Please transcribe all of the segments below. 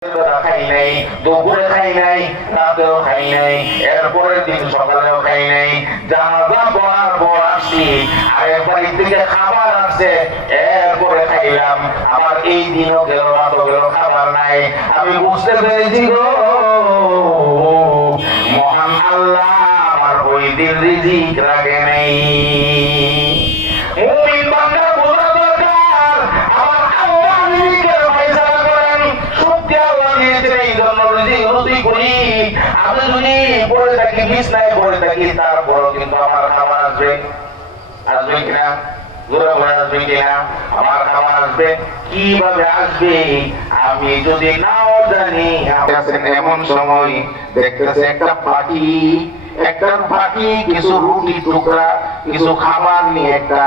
খাই নাই, দুপুরে খাই নাই, রাতেও খাই নাই, এরপরের দিন সকালেও খাই নাই। জানাজা পড়ার পর আসছি, আগের বাড়ি থেকে খাবার আসছে, এরপরে খাইলাম। আমার এই দিনও গেল, রাতও গেল, খাবার নাই। আমি বুঝতে পেরেছি গো, মহান আল্লাহ আমার ওই দিন রিজিক রাখে নেই। মুমিন বান্দা বোঝা দরকার, আমার আল্লাহ রিজিকের ফয়সালা করেন। সত্যি আল্লাহ দিয়েছেন, এই জন্য রুজি করি। আমি যদি পড়ে থাকি, বিছনায় পড়ে থাকি, তারপরও কিন্তু আমার খাবার আসবে। আসবে কিনা? জোরে বলে আসবে কিনা? আমার খাবার আসবে। কিভাবে আসবে আমি যদি নাও জানি। এমন সময় দেখতেছে একটা পাখি কিছু রুটি টুকরা, কিছু খাবার নিয়ে একটা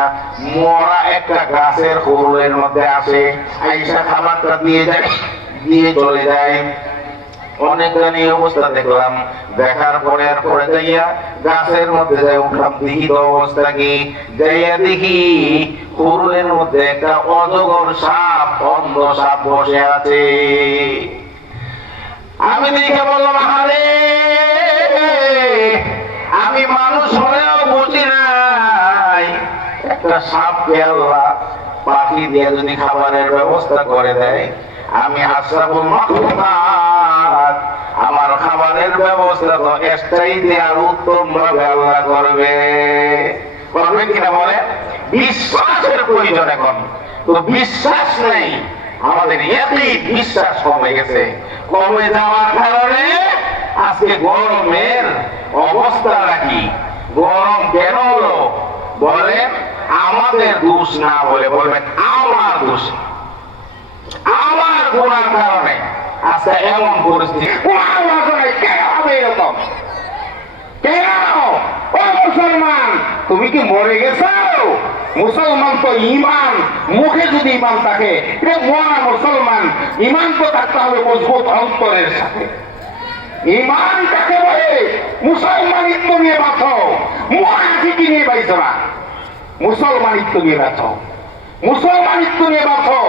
মরা একটা গাছের খোলের মধ্যে আসে, আইসা খাবারটা দিয়ে চলে যায়। অনেকখানি অবস্থা দেখলাম, দেখার পরে আর পরে যাইয়া গাছের মধ্যে যাই উঠলাম, দেখি তো অবস্থা কি। যাইয়া দেখি খোলের মধ্যে একটা অজগর সাপ, অন্ধ সাপ বসে আছে। আমি দেখে বললাম, আরে আমি মানুষ হলেও বুঝি নাই, একটা সাপকে আল্লাহ পাখি দিয়ে যদি খাবারের ব্যবস্থা করে দেয়, আমি আশরাফুল মাখলুকাত, আমার খাবারের ব্যবস্থা তো এটাইতে আর উত্তম ভাবে আল্লাহ করবেন কিনা বলে? বিশ্বাসের প্রয়োজন এখন তো, বিশ্বাস নেই আমাদের, এতই বিশ্বাস কমে গেছে। কমে যাওয়ার কারণে আজকে গরমের অবস্থা নাকি, গরম কেন হলো বলে আমাদের দোষ না, বলে বলবেন আমার দোষ, আমার গুনার কারণে আজকে এমন পরিস্থিতি। কেন হবে এরকম? কেন? ও মুসলমান, তুমি কি মরে গেছো? মুসলমান তো ইমান, মুখে যদি ইমান থাকে, মরা মুসলমান। ইমান তো থাকতে হবে মজবুত অন্তরের সাথে। ইমান কাকে বলে? মুসলমানিত্ব নিয়ে বাঁচো, মুনাফিকি নিয়ে বাইছো না। মুসলমানিত্ব নিয়ে বাঁচো, মুসলমানিত্ব নিয়ে বাঁচো।